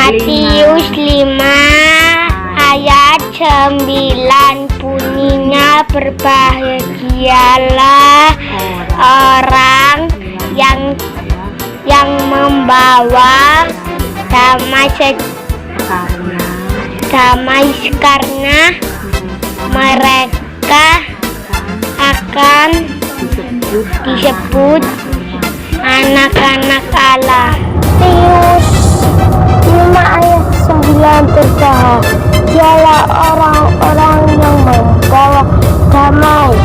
Matius 5 ayat 9 bunyinya, berbahagialah orang yang membawa damai karena mereka akan disebut anak-anak Allah. Matius 5 ayat 9 berbahagialah orang-orang yang membawa damai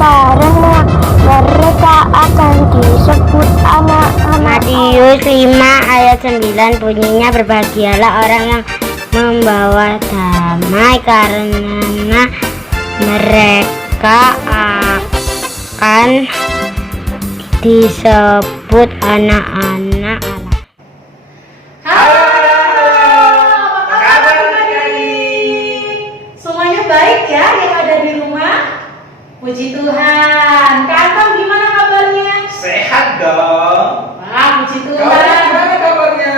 karena mereka akan disebut anak-anak. Matius 5 ayat 9 bunyinya, berbahagialah orang yang membawa damai karena mereka akan disebut anak-anak Allah. Halo, apa kabar adik-adik? Semuanya baik ya yang ada di rumah? Puji Tuhan. Kak Antam gimana kabarnya? Sehat dong. Wah, puji Kamu Tuhan. gimana kabarnya?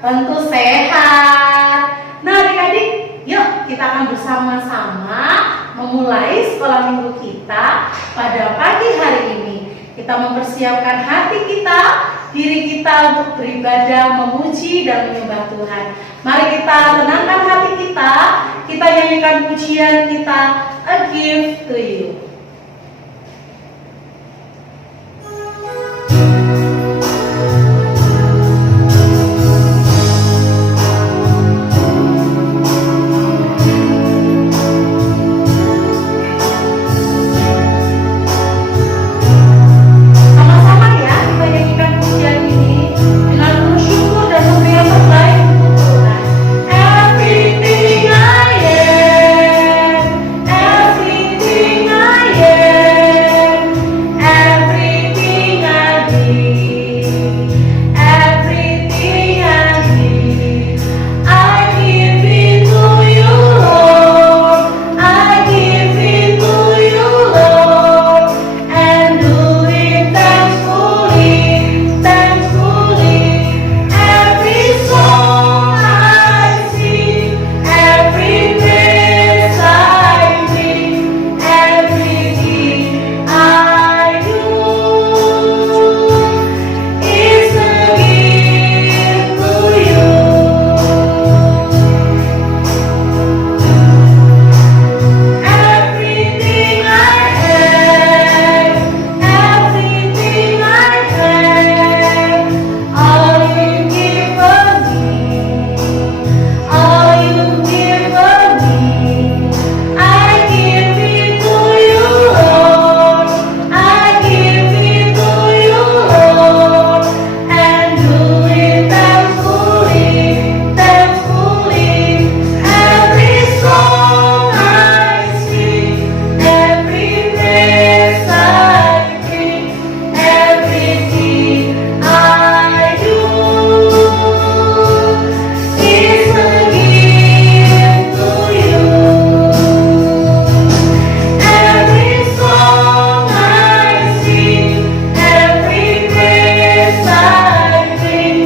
Tentu sehat. Nah adik-adik, yuk kita akan bersama-sama memulai sekolah minggu kita pada pagi hari ini. Kita mempersiapkan hati kita, diri kita untuk beribadah, memuji dan menyembah Tuhan. Mari kita tenangkan hati kita nyanyikan pujian kita, A Gift to You. Sama-sama ya, kita nyanyikan pujian ini dengan penuh syukur dan memberi yang terbaik untuk Tuhan. Everything I am, everything I am, everything I need, everything I need, I give it to you, Lord. I give it to you, Lord, and do it thankfully, thankfully. Every song I sing, every praise I bring, everything I do is a gift to you. Everything I have, everything I have, all you given me, all you given me, I give it to you, Lord. I give it to you, Lord, and do it thankfully, thankfully. Every song I sing, every praise I bring, everything I do is a gift to you. Every song I sing, every praise I bring,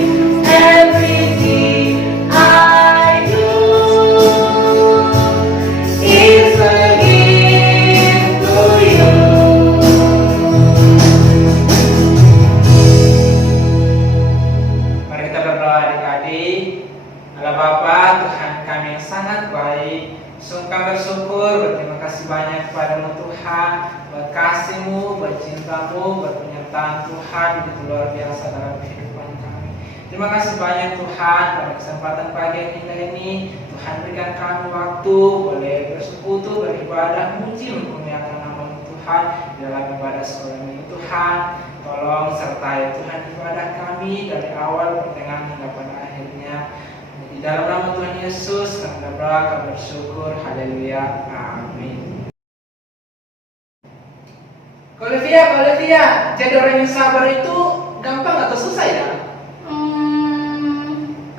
everything I do is a gift to you. Mari kita berdoa adik-adik. Allah Bapa, Tuhan kami yang sangat baik, sungguh kami bersyukur, berterima kasih banyak kepadamu Tuhan, buat kasih-Mu, buat cinta-Mu, buat penyertaan Tuhan begitu luar biasa dalam kehidupan kami. Terima kasih banyak Tuhan pada kesempatan pagi yang indah ini. Tuhan berikan kami waktu boleh bersekutu, beribadah, muji, memuliakan nama-Mu Tuhan di dalam ibadah sekolah ini. Tuhan, tolong sertai Tuhan ibadah kami dari awal, pertengahan hingga pada akhirnya. Di dalam nama Tuhan Yesus kami berdoa, kami bersyukur. Haleluya. Amin. Olivia, jadi orang yang sabar itu gampang atau susah ya?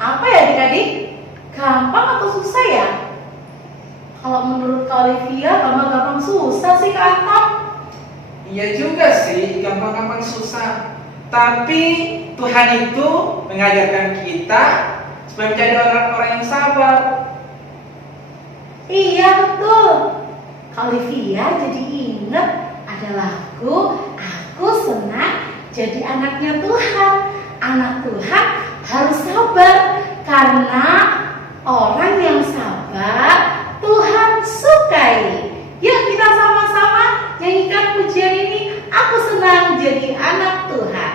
Apa ya adik-adik? Gampang atau susah ya? Kalau menurut Kak Olivia, gampang-gampang susah sih Kak Antam. Iya juga sih, gampang-gampang susah. Tapi Tuhan itu mengajarkan kita supaya menjadi orang-orang yang sabar. Iya betul. Kak Olivia jadi ingat ada lagu Aku Senang Jadi Anaknya Tuhan. Anak Tuhan harus sabar karena orang yang sabar Tuhan sukai. Yuk kita sama-sama nyanyikan pujian ini. Aku senang jadi anak Tuhan.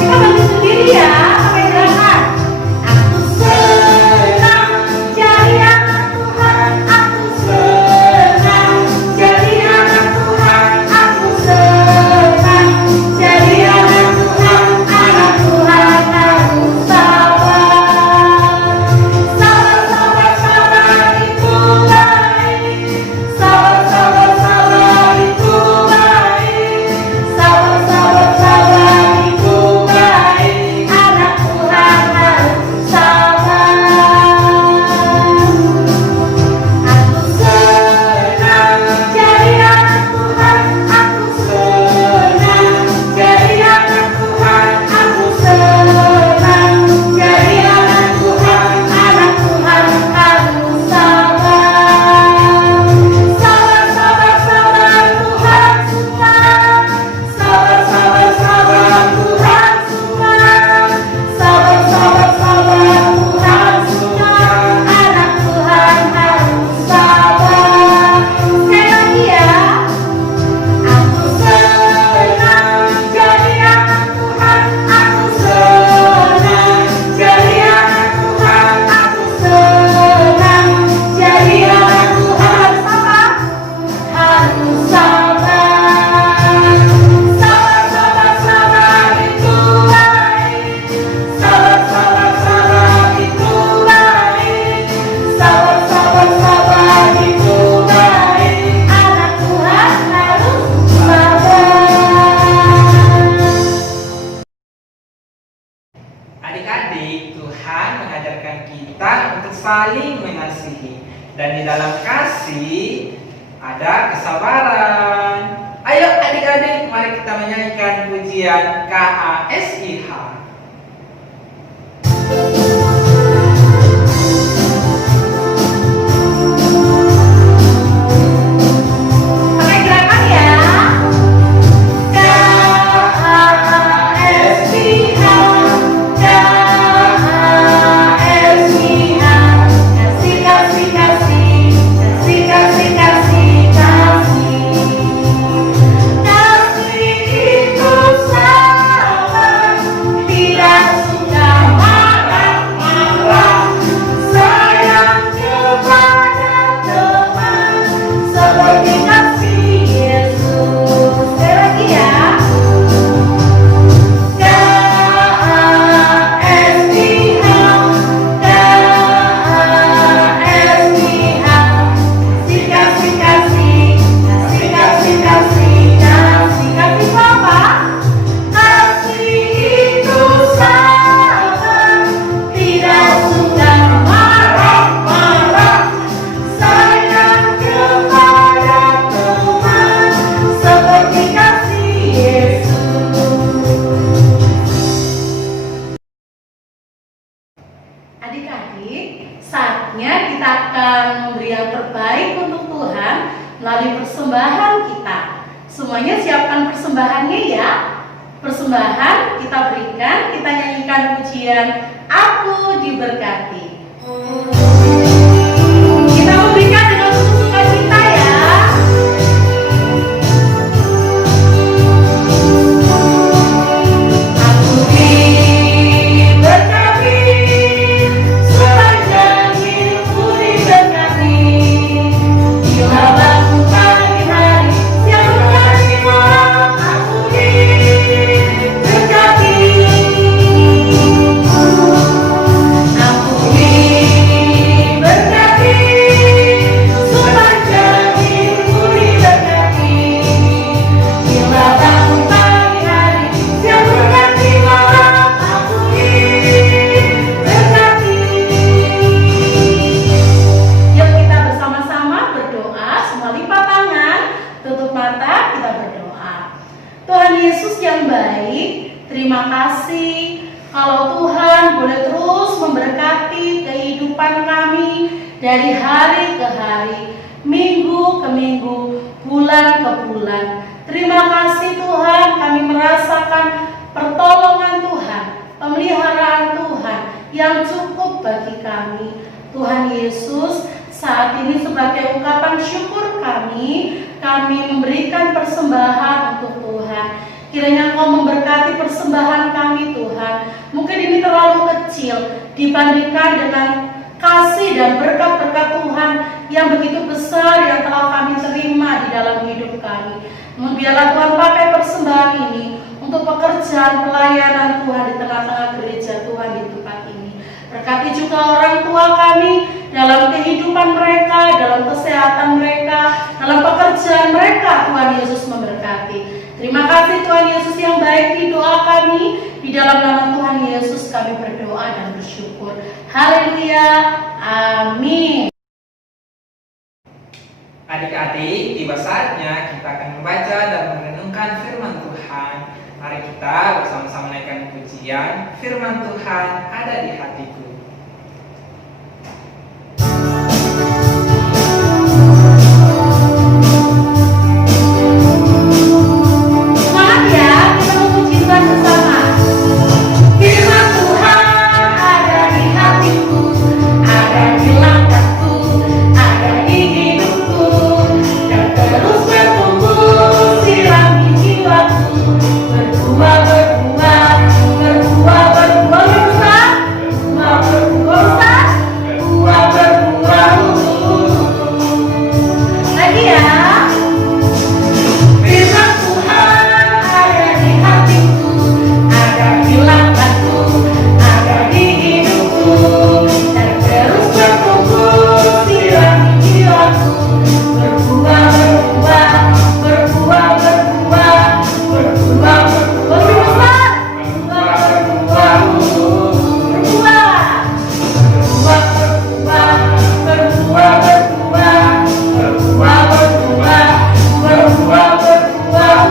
Kita bantu sendiri ya, sampai gerakan. Aku senang jadi anak Tuhan. Aku senang jadi anak Tuhan. Aku senang jadi anak Tuhan. Anak Tuhan harus sabar. Sabar, sabar, sabar itu baik. Sabar, sabar, sabar itu baik. Sabar, sabar, sabar itu baik. Anak Tuhan harus sabar. Aku senang jadi anak Tuhan. Aku senang jadi anak Tuhan. Aku senang jadi anak Tuhan. Anak Tuhan harus sabar. Sabar, sabar, sabar Tuhan suka. Sabar, sabar, sabar Tuhan suka. Sabar, sabar, sabar Tuhan suka. Anak Tuhan harus sabar. Sekali lagi ya. Aku senang jadi anak Tuhan. Aku senang jadi anak Tuhan. Aku senang jadi anak Tuhan. Harus sabar. Sabar, sabar, sabar itu baik. Sabar, sabar, sabar itu baik. Sabar, sabar, sabar itu baik. Anak Tuhan harus sabar. Adik-adik, Tuhan mengajarkan kita untuk saling mengasihi. Dan di dalam kasih ada kesabaran. Ayo adik-adik, mari kita menyanyikan pujian KASIH. Pakai gerakan ya. KASIH, KASIH, kasih, kasih, kasih, kasih, kasih, kasih, kasih. Kasih itu sabar, tidak suka marah-marah. Sayang kepada teman, seperti kasih Yesus. Sekali lagi ya. KASIH, KASIH, kasih, kasih, kasih, kasih, kasih, kasih, kasih, kasih apa? Kasih itu sabar, tidak suka marah-marah. Sayang kepada teman, seperti kasih Yesus. Adik-adik, saatnya kita akan memberi yang terbaik untuk Tuhan melalui persembahan kita. Semuanya siapkan persembahannya ya. Persembahan kita berikan, kita nyanyikan pujian Aku Diberkati. Kita memberikan dengan penuh sukacita ya. Aku diberkati, sepanjang hidupku diberkati. Bila bangun pagi hari, siang berganti malam, aku diberkati. Aku terima kasih kalau Tuhan boleh terus memberkati kehidupan kami dari hari ke hari, minggu ke minggu, bulan ke bulan. Terima kasih Tuhan, kami merasakan pertolongan Tuhan, pemeliharaan Tuhan yang cukup bagi kami. Tuhan Yesus, saat ini sebagai ungkapan syukur kami memberikan persembahan untuk Tuhan. Kiranya Engkau memberkati persembahan kami Tuhan. Mungkin ini terlalu kecil dibandingkan dengan kasih dan berkat-berkat Tuhan yang begitu besar yang telah kami terima di dalam hidup kami. Biarlah Tuhan pakai persembahan ini untuk pekerjaan pelayanan Tuhan di tengah-tengah gereja Tuhan di tempat ini. Berkati juga orang tua kami dalam kehidupan mereka, dalam kesehatan mereka, dalam pekerjaan mereka. Tuhan Yesus memberkati. Terima kasih Tuhan Yesus yang baik di doa kami. Di dalam nama Tuhan Yesus kami berdoa dan bersyukur. Haleluya. Amin. Adik-adik, tiba saatnya kita akan membaca dan merenungkan firman Tuhan. Mari kita bersama-sama naikkan pujian. Firman Tuhan ada di hatiku. Semangat ya, kita memuji Tuhan bersama. Firman Tuhan ada di hatiku, ada di langkahku, ada di hidupku, dan terus bertumbuh sirami jiwaku. Berbuah, berbuah, berbuah, berbuah, berbuah, berbuah, berbuah, berbuah, berbuah, lagi ya. Firman Tuhan ada di hatiku, ada di langkahku, ada di hidupku, dan terus bertumbuh sirami jiwaku. Berbuah, berbuah, berbuah, berbuah, berbuah, berbuah, berbuah, berbuah, berbuah, berbuah.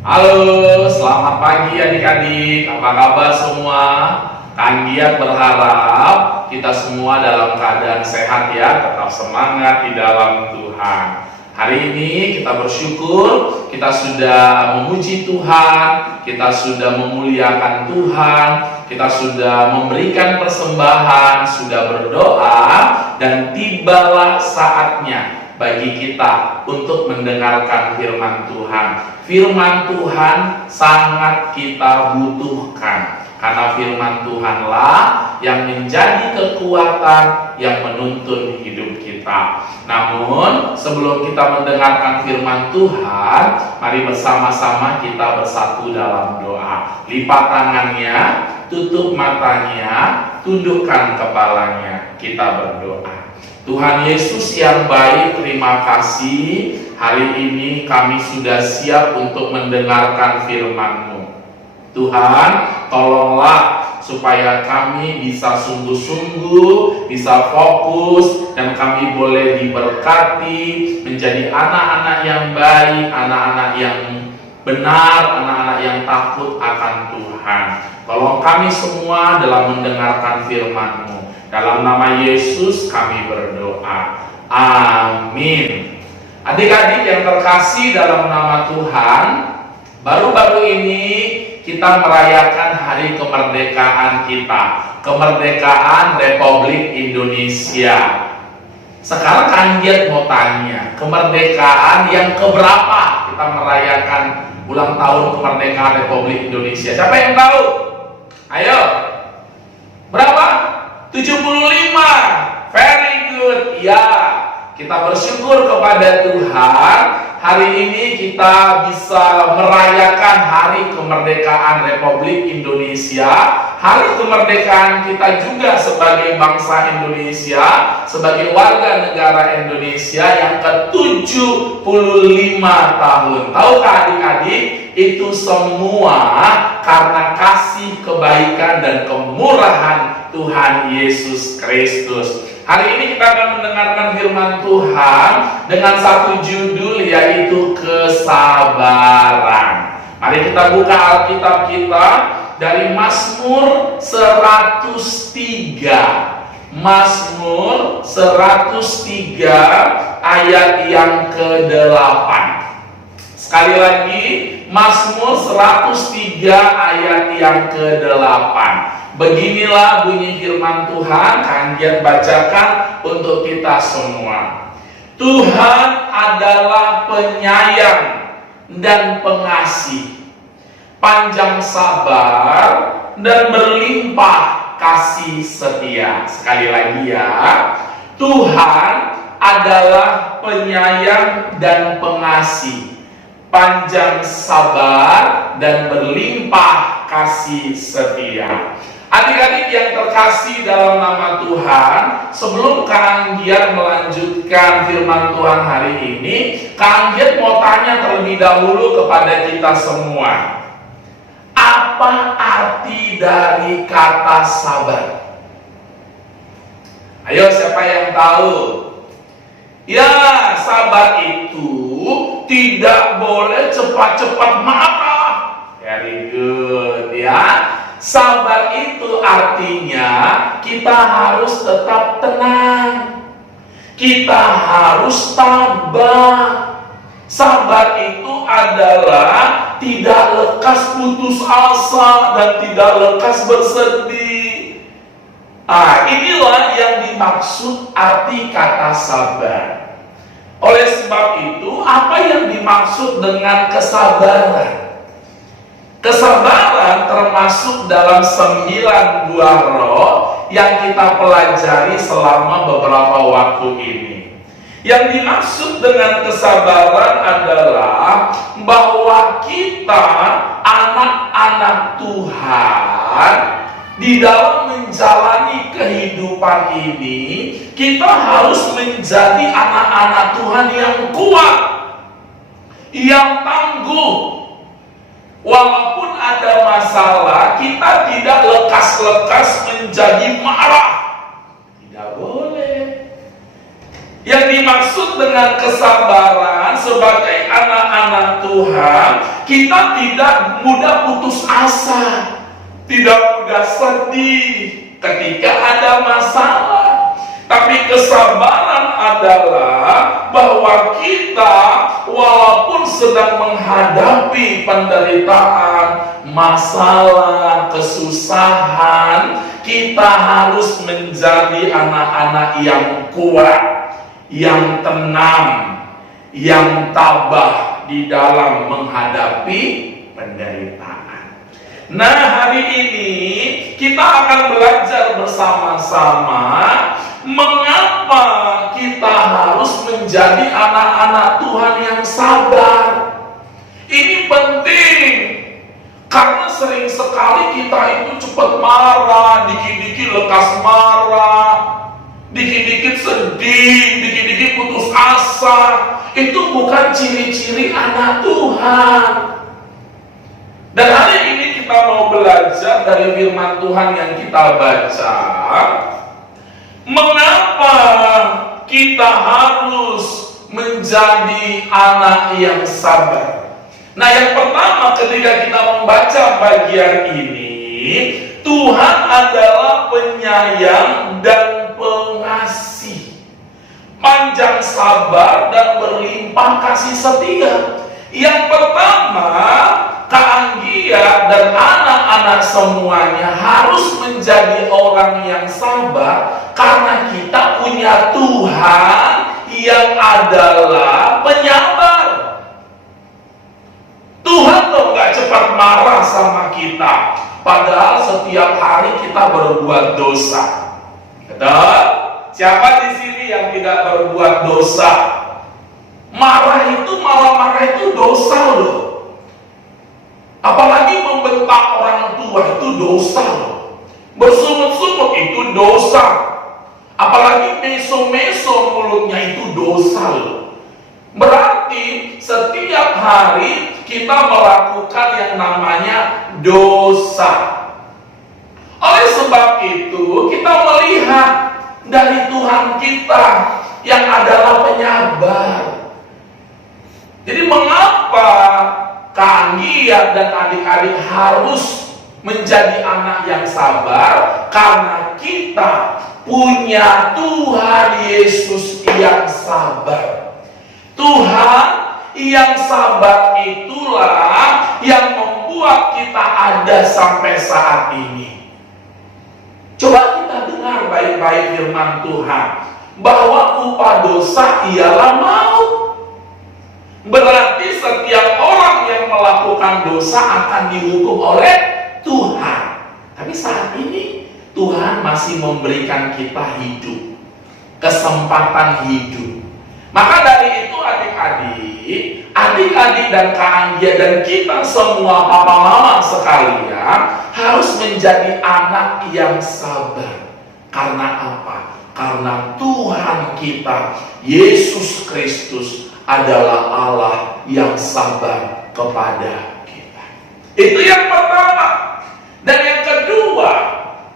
Halo, selamat pagi adik-adik. Apa kabar semua? Kang Giat berharap kita semua dalam keadaan sehat ya, tetap semangat di dalam Tuhan. Hari ini kita bersyukur, kita sudah memuji Tuhan, kita sudah memuliakan Tuhan, kita sudah memberikan persembahan, sudah berdoa, dan tibalah saatnya bagi kita untuk mendengarkan firman Tuhan. Firman Tuhan sangat kita butuhkan, karena firman Tuhanlah yang menjadi kekuatan yang menuntun hidup kita. Namun sebelum kita mendengarkan firman Tuhan, mari bersama-sama kita bersatu dalam doa. Lipat tangannya, tutup matanya, tundukkan kepalanya, kita berdoa. Tuhan Yesus yang baik, terima kasih. Hari ini kami sudah siap untuk mendengarkan firman-Mu. Tuhan, tolonglah supaya kami bisa sungguh-sungguh, bisa fokus, dan kami boleh diberkati menjadi anak-anak yang baik, anak-anak yang benar, anak-anak yang takut akan Tuhan. Tolong kami semua dalam mendengarkan firman-Mu. Dalam nama Yesus kami berdoa. Amin. Adik-adik yang terkasih dalam nama Tuhan, baru-baru ini kita merayakan hari kemerdekaan kita, kemerdekaan Republik Indonesia. Sekarang Kang Giat mau tanya, kemerdekaan yang keberapa kita merayakan ulang tahun kemerdekaan Republik Indonesia? Siapa yang tahu? Ayo. Berapa? 75. Very good. Ya. Kita bersyukur kepada Tuhan, hari ini kita bisa merayakan hari kemerdekaan Republik Indonesia, hari kemerdekaan kita juga sebagai bangsa Indonesia, sebagai warga negara Indonesia yang ke-75 tahun. Tahukah adik-adik, itu semua karena kasih, kebaikan, dan kemurahan Tuhan Yesus Kristus. Hari ini kita akan mendengarkan firman Tuhan dengan satu judul, yaitu kesabaran. Mari kita buka Alkitab kita dari Mazmur 103. Mazmur 103 ayat yang ke-8. Sekali lagi, Mazmur 103 ayat yang ke-8. Beginilah bunyi firman Tuhan, Kang Giat bacakan untuk kita semua. Tuhan adalah penyayang dan pengasih, panjang sabar dan berlimpah kasih setia. Sekali lagi ya, Tuhan adalah penyayang dan pengasih, panjang sabar dan berlimpah kasih setia. Adik-adik yang terkasih dalam nama Tuhan, sebelum Kang Giat melanjutkan firman Tuhan hari ini, Kang Giat mau tanya terlebih dahulu kepada kita semua. Apa arti dari kata sabar? Ayo, siapa yang tahu? Ya, sabar itu tidak boleh cepat-cepat marah. Very good ya. Sabar itu artinya kita harus tetap tenang. Kita harus tabah. Sabar itu adalah tidak lekas putus asa dan tidak lekas bersedih. Inilah yang dimaksud arti kata sabar. Oleh sebab itu, apa yang dimaksud dengan kesabaran? Kesabaran termasuk dalam 9 buah roh yang kita pelajari selama beberapa waktu ini. Yang dimaksud dengan kesabaran adalah bahwa kita anak-anak Tuhan di dalam menjalani kehidupan ini, kita harus menjadi anak-anak Tuhan yang kuat, yang tangguh. Walaupun ada masalah, kita tidak lekas-lekas menjadi marah. Tidak boleh. Yang dimaksud dengan kesabaran sebagai anak-anak Tuhan, kita tidak mudah putus asa, tidak mudah sedih ketika ada masalah. Tapi kesabaran adalah bahwa kita walaupun sedang menghadapi penderitaan, masalah, kesusahan, kita harus menjadi anak-anak yang kuat, yang tenang, yang tabah di dalam menghadapi penderitaan. Nah, hari ini kita akan belajar bersama-sama mengapa kita harus menjadi anak-anak Tuhan yang sabar. Ini penting, karena sering sekali kita itu cepat marah, dikit-dikit lekas marah, dikit-dikit sedih, dikit-dikit putus asa. Itu bukan ciri-ciri anak Tuhan. Dan hari ini kita mau belajar dari firman Tuhan yang kita baca. Mengapa kita harus menjadi anak yang sabar? Nah, yang pertama ketika kita membaca bagian ini, Tuhan adalah penyayang dan pengasih, panjang sabar dan berlimpah kasih setia. Yang pertama, Kang Giat dan anak-anak semuanya harus menjadi orang yang sabar karena kita punya Tuhan yang adalah penyabar. Tuhan tuh gak cepat marah sama kita, padahal setiap hari kita berbuat dosa. Betul? Siapa di sini yang tidak berbuat dosa? Marah itu dosa loh. Apalagi membentak orang tua itu dosa loh. Bersungut-sungut itu dosa. Apalagi meso-meso mulutnya itu dosa loh. Berarti setiap hari kita melakukan yang namanya dosa. Oleh sebab itu kita melihat dari Tuhan kita yang adalah penyabar. Jadi mengapa Kak Anggia dan adik-adik harus menjadi anak yang sabar? Karena kita punya Tuhan Yesus yang sabar. Tuhan yang sabar itulah yang membuat kita ada sampai saat ini. Coba kita dengar baik-baik firman Tuhan, bahwa upah dosa ialah maut. Berarti setiap orang yang melakukan dosa akan dihukum oleh Tuhan. Tapi saat ini Tuhan masih memberikan kita hidup, kesempatan hidup. Maka dari itu adik-adik dan Kak Anggia dan kita semua papa mama sekalian harus menjadi anak yang sabar. Karena apa? Karena Tuhan kita Yesus Kristus adalah Allah yang sabar kepada kita. Itu yang pertama. Dan yang kedua,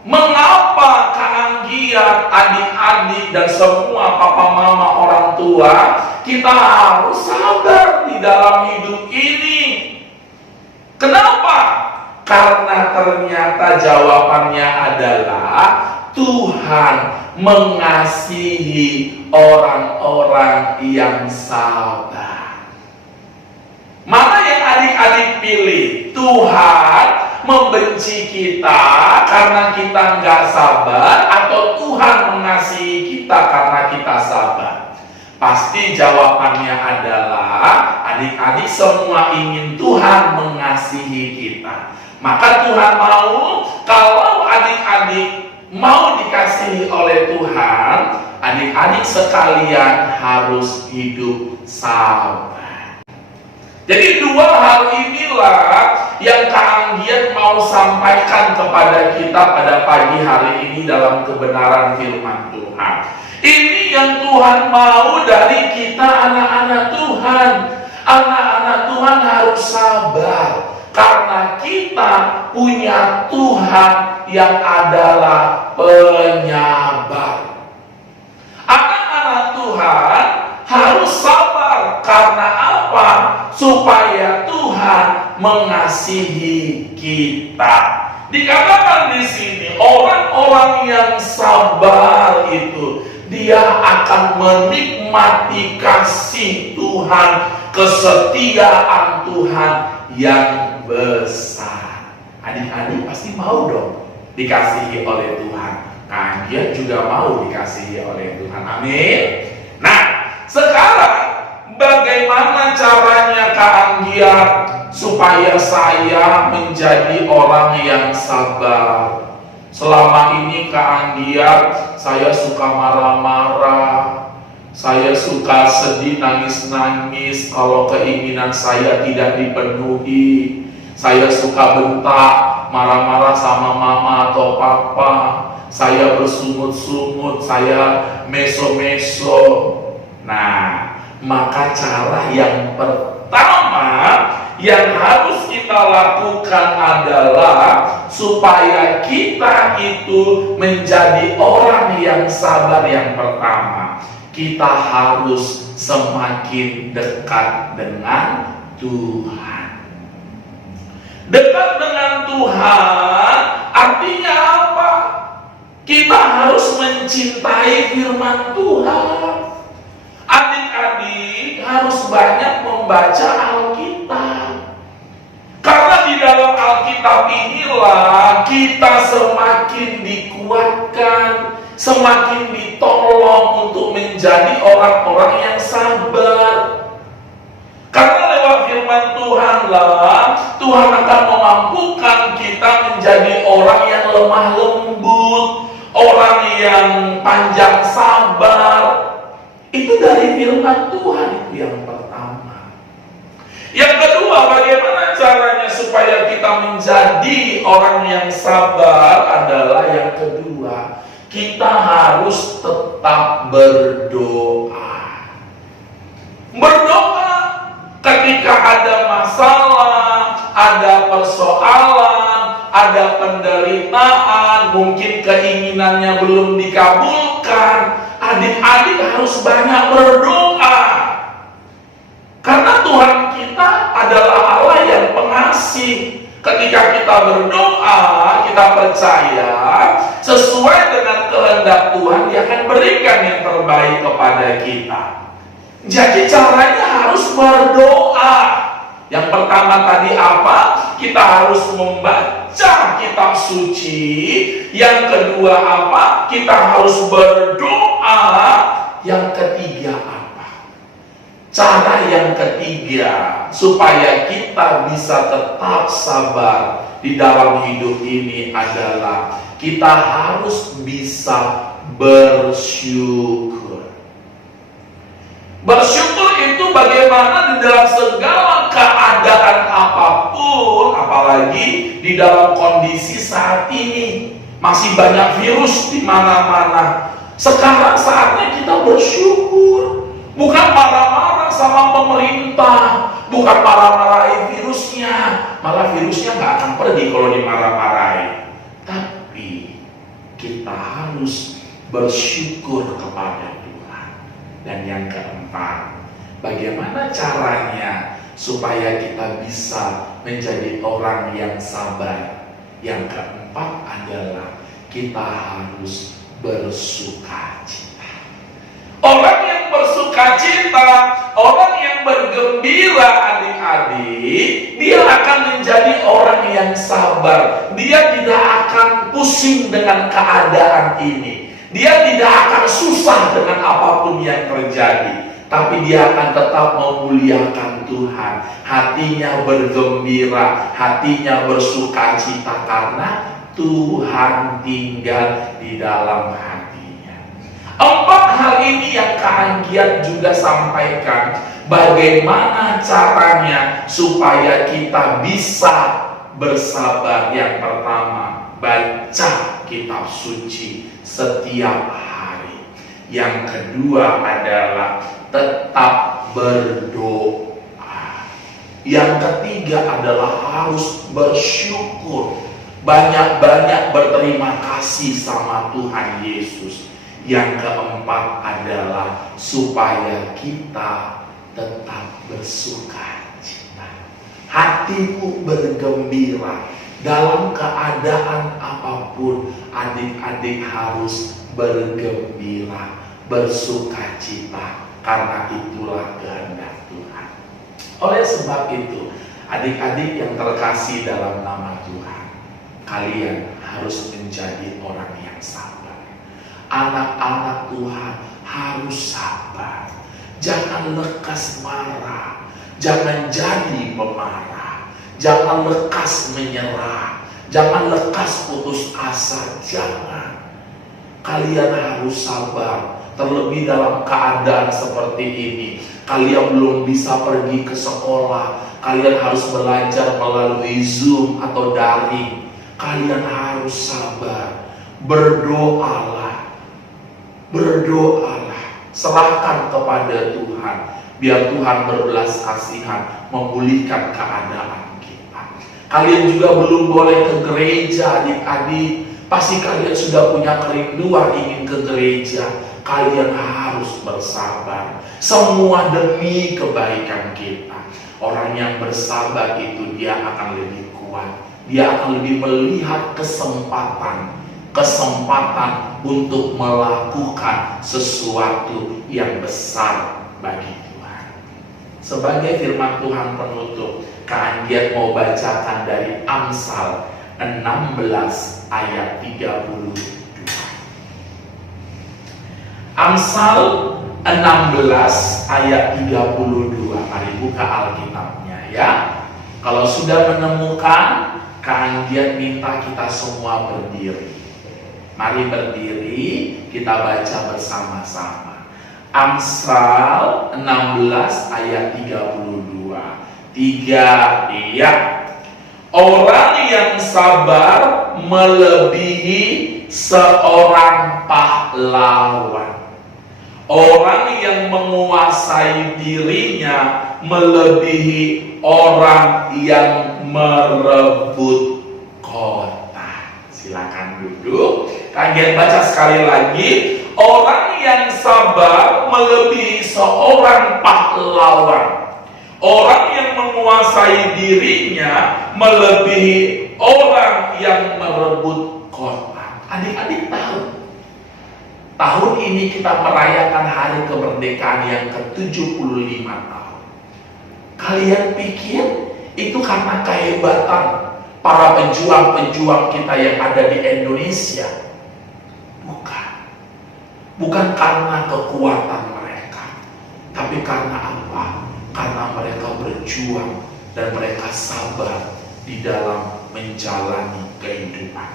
mengapa Kak Anggia, adik-adik dan semua papa mama orang tua kita harus sabar di dalam hidup ini? Kenapa? Karena ternyata jawabannya adalah Tuhan mengasihi orang-orang yang sabar. Mana yang adik-adik pilih? Tuhan membenci kita karena kita nggak sabar, atau Tuhan mengasihi kita karena kita sabar? Pasti jawabannya adalah adik-adik semua ingin Tuhan mengasihi kita. Maka Tuhan mau kalau adik-adik mau dikasihi oleh Tuhan, adik-adik sekalian harus hidup sabar. Jadi dua hal inilah yang Kak Anggia mau sampaikan kepada kita pada pagi hari ini dalam kebenaran firman Tuhan. Ini yang Tuhan mau dari kita anak-anak Tuhan. Anak-anak Tuhan harus sabar karena kita punya Tuhan yang adalah penyabar. Anak-anak Tuhan harus sabar karena apa? Supaya Tuhan mengasihi kita. Dikatakan di sini orang-orang yang sabar itu dia akan menikmati kasih Tuhan, kesetiaan Tuhan yang besar. Adik-adik pasti mau dong dikasihi oleh Tuhan. Kak Anggia juga mau dikasihi oleh Tuhan. Amin. Nah, sekarang bagaimana caranya Kak Anggia supaya saya menjadi orang yang sabar? Selama ini Kak Anggia, saya suka marah-marah, saya suka sedih, nangis-nangis kalau keinginan saya tidak dipenuhi. Saya suka bentak, marah-marah sama mama atau papa. Saya bersungut-sungut, saya meso-meso. Nah, maka cara yang pertama yang harus kita lakukan adalah supaya kita itu menjadi orang yang sabar. Yang pertama, kita harus semakin dekat dengan Tuhan. Dekat dengan Tuhan artinya apa? Kita harus mencintai firman Tuhan. Adik-adik harus banyak membaca Alkitab. Karena di dalam Alkitab inilah kita semakin dikuatkan, semakin ditolong untuk menjadi orang-orang yang sabar. Karena lewat firman Tuhanlah Tuhan akan memampukan kita menjadi orang yang lemah lembut, orang yang panjang sabar. Itu dari firman Tuhan, itu yang pertama. Yang kedua, bagaimana caranya supaya kita menjadi orang yang sabar adalah yang kedua, kita harus tetap berdoa. Berdoa ketika ada masalah, ada persoalan, ada penderitaan, mungkin keinginannya belum dikabulkan, adik-adik harus banyak berdoa. Karena Tuhan kita adalah Allah yang pengasih. Ketika kita berdoa, kita percaya sesuai dengan kehendak Tuhan, Dia akan berikan yang terbaik kepada kita. Jadi caranya harus berdoa. Yang pertama tadi apa? Kita harus membaca kitab suci. Yang kedua apa? Kita harus berdoa. Yang ketiga apa? Cara yang ketiga supaya kita bisa tetap sabar di dalam hidup ini adalah kita harus bisa bersyukur. Bersyukur itu bagaimana di dalam segala keadaan apapun, apalagi di dalam kondisi saat ini masih banyak virus di mana-mana. Sekarang saatnya kita bersyukur, bukan marah-marah sama pemerintah, bukan marah-marahi virusnya, malah virusnya nggak akan pergi kalau dimarah-marahi. Tapi kita harus bersyukur kepada Tuhan. Dan yang keempat, bagaimana caranya supaya kita bisa menjadi orang yang sabar? Yang keempat adalah kita harus bersukacita. Orang yang bersukacita, orang yang bergembira adik-adik, dia akan menjadi orang yang sabar. Dia tidak akan pusing dengan keadaan ini. Dia tidak akan susah dengan apapun yang terjadi, tapi dia akan tetap memuliakan Tuhan. Hatinya bergembira, hatinya bersukacita karena Tuhan tinggal di dalam hatinya. 4 hal ini yang Kak Anggiat juga sampaikan. Bagaimana caranya supaya kita bisa bersabar? Yang pertama, baca kitab suci setiap hari. Yang kedua adalah tetap berdoa. Yang ketiga adalah harus bersyukur, banyak-banyak berterima kasih sama Tuhan Yesus. Yang keempat adalah supaya kita tetap bersukacita, hatimu bergembira. Dalam keadaan apapun, adik-adik harus bergembira, bersukacita, karena itulah kehendak Tuhan. Oleh sebab itu, adik-adik yang terkasih dalam nama Tuhan, kalian harus menjadi orang yang sabar. Anak-anak Tuhan harus sabar. Jangan lekas marah, jangan jadi pemarah. Jangan lekas menyerah, jangan lekas putus asa, jangan. Kalian harus sabar, terlebih dalam keadaan seperti ini. Kalian belum bisa pergi ke sekolah, kalian harus belajar melalui Zoom atau daring. Kalian harus sabar, berdoalah, serahkan kepada Tuhan, biar Tuhan berbelas kasihan memulihkan keadaan. Kalian juga belum boleh ke gereja adik-adik. Pasti kalian sudah punya kerinduan ingin ke gereja. Kalian harus bersabar. Semua demi kebaikan kita. Orang yang bersabar itu dia akan lebih kuat. Dia akan lebih melihat kesempatan untuk melakukan sesuatu yang besar bagi Tuhan. Sebagai firman Tuhan penutup, Kak Anggiat mau bacakan dari Amsal 16 ayat 32. Amsal 16 ayat 32. Mari buka Alkitabnya ya. Kalau sudah menemukan, Kak Anggiat minta kita semua berdiri. Mari berdiri, kita baca bersama-sama. Amsal 16 ayat 32. 3, iya. Orang yang sabar melebihi seorang pahlawan. Orang yang menguasai dirinya melebihi orang yang merebut kota. Silakan duduk. Kalian baca sekali lagi. Orang yang sabar melebihi seorang pahlawan. Orang yang menguasai dirinya melebihi orang yang merebut kota. Adik-adik tahu, tahun ini kita merayakan hari kemerdekaan yang ke-75 tahun. Kalian pikir itu karena kehebatan para pejuang-pejuang kita yang ada di Indonesia? Bukan. Bukan karena kekuatan mereka. Tapi karena apa? Karena mereka berjuang dan mereka sabar di dalam menjalani kehidupan.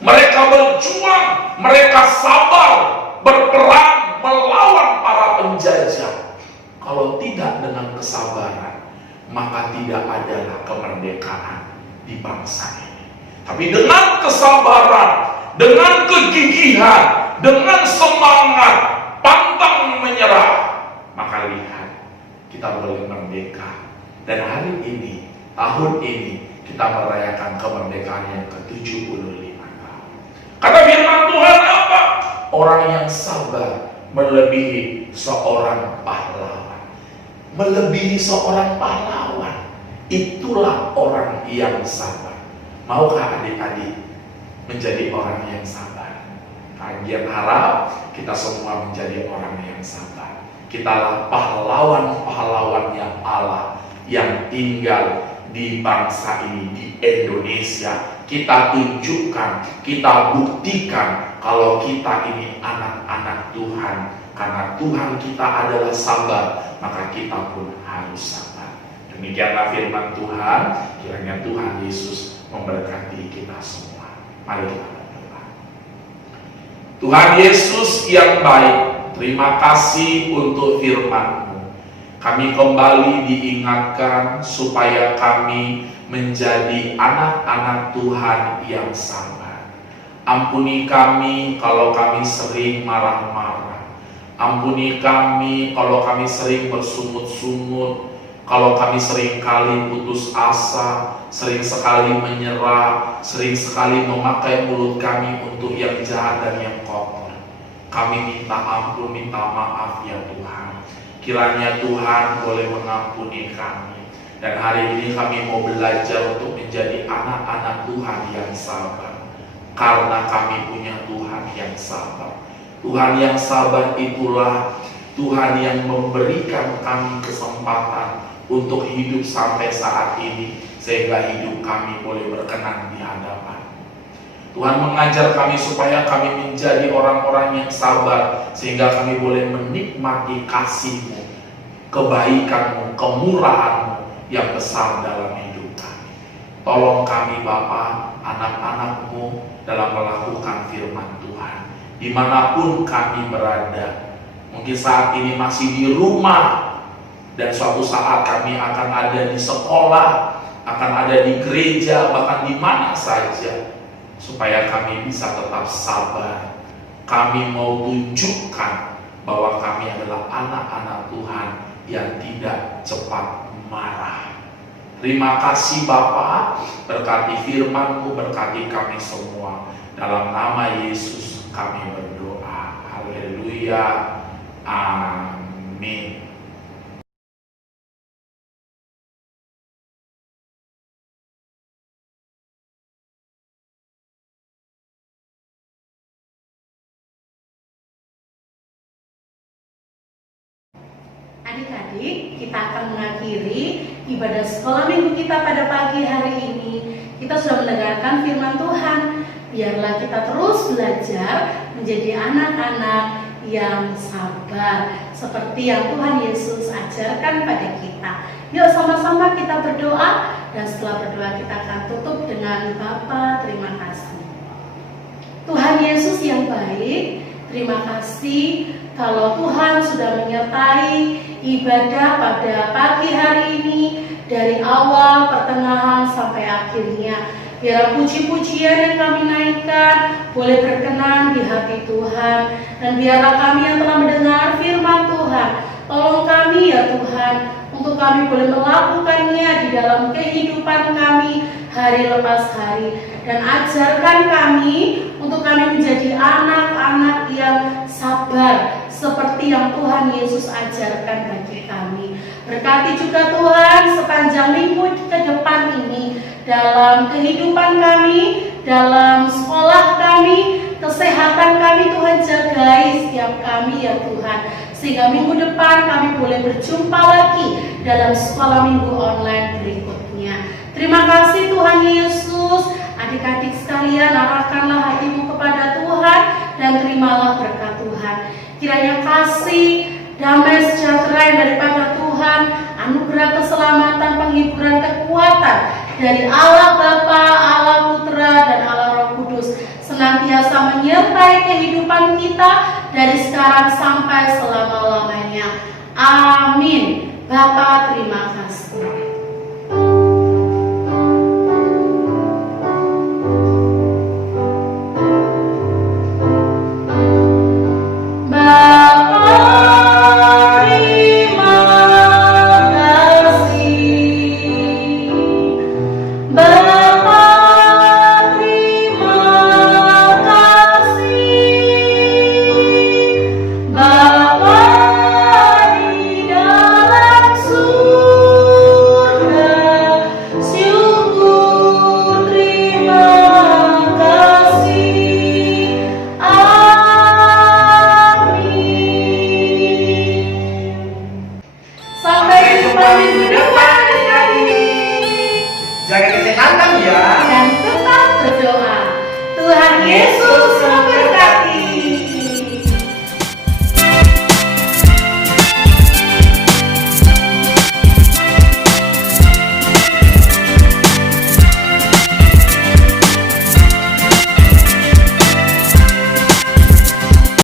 Mereka berjuang, mereka sabar, berperang melawan para penjajah. Kalau tidak dengan kesabaran, maka tidak adalah kemerdekaan di bangsa ini. Tapi dengan kesabaran, dengan kegigihan, dengan semangat, pantang menyerah, maka lihat, kita boleh merdeka. Dan hari ini, tahun ini, kita merayakan kemerdekaan yang ke-75 tahun. Kata firman Tuhan apa? Orang yang sabar melebihi seorang pahlawan. Melebihi seorang pahlawan, itulah orang yang sabar. Maukah adik-adik menjadi orang yang sabar? Kalian harap kita semua menjadi orang yang sabar. Kitalah pahlawan-pahlawannya Allah yang tinggal di bangsa ini, di Indonesia. Kita tunjukkan, kita buktikan kalau kita ini anak-anak Tuhan. Karena Tuhan kita adalah sabar, maka kita pun harus sabar. Demikianlah firman Tuhan. Kiranya Tuhan Yesus memberkati kita semua. Mari kita berdoa. Tuhan Yesus yang baik, terima kasih untuk firman-Mu. Kami kembali diingatkan supaya kami menjadi anak-anak Tuhan yang sabar. Ampuni kami kalau kami sering marah-marah. Ampuni kami kalau kami sering bersungut-sungut, kalau kami sering kali putus asa, sering sekali menyerah, sering sekali memakai mulut kami untuk yang jahat dan yang kotor. Kami minta ampun, minta maaf ya Tuhan. Kiranya Tuhan boleh mengampuni kami. Dan hari ini kami mau belajar untuk menjadi anak-anak Tuhan yang sabar. Karena kami punya Tuhan yang sabar. Tuhan yang sabar itulah Tuhan yang memberikan kami kesempatan untuk hidup sampai saat ini, sehingga hidup kami boleh berkenan di hadapan. Tuhan mengajar kami supaya kami menjadi orang-orang yang sabar, sehingga kami boleh menikmati kasih-Mu, kebaikan-Mu, kemurahan-Mu yang besar dalam hidup kami. Tolong kami Bapa, anak-anak-Mu dalam melakukan firman Tuhan. Dimanapun kami berada, mungkin saat ini masih di rumah, dan suatu saat kami akan ada di sekolah, akan ada di gereja, bahkan di mana saja, supaya kami bisa tetap sabar. Kami mau tunjukkan bahwa kami adalah anak-anak Tuhan yang tidak cepat marah. Terima kasih Bapa, berkati firman-Mu, berkati kami semua. Dalam nama Yesus kami berdoa. Haleluya. Amin. Adik-adik, kita akan mengakhiri ibadah sekolah minggu kita pada pagi hari ini. Kita sudah mendengarkan firman Tuhan. Biarlah kita terus belajar menjadi anak-anak yang sabar, seperti yang Tuhan Yesus ajarkan pada kita. Yuk sama-sama kita berdoa, dan setelah berdoa kita akan tutup dengan Bapa, terima kasih. Tuhan Yesus yang baik, terima kasih kalau Tuhan sudah menyertai ibadah pada pagi hari ini, dari awal, pertengahan, sampai akhirnya. Biar puji-pujian yang kami naikkan boleh berkenan di hati Tuhan. Dan biarlah kami yang telah mendengar firman Tuhan, tolong kami ya Tuhan, untuk kami boleh melakukannya di dalam kehidupan kami hari lepas hari. Dan ajarkan kami untuk kami menjadi anak-anak yang sabar seperti yang Tuhan Yesus ajarkan bagi kami. Berkati juga Tuhan sepanjang minggu ke depan ini dalam kehidupan kami, dalam sekolah kami, kesehatan kami. Tuhan jagai setiap kami ya Tuhan, sehingga minggu depan kami boleh berjumpa lagi dalam sekolah minggu online berikutnya. Terima kasih Tuhan Yesus. Adik-adik sekalian, arahkanlah hatimu kepada Tuhan dan terimalah berkat Tuhan. Kiranya kasih, damai sejahtera yang daripada Tuhan, anugerah keselamatan, penghiburan, kekuatan dari Allah Bapa, Allah Putra, dan Allah Roh Kudus senantiasa menyertai kehidupan kita dari sekarang sampai selama-lamanya. Amin. Bapa, terima kasih.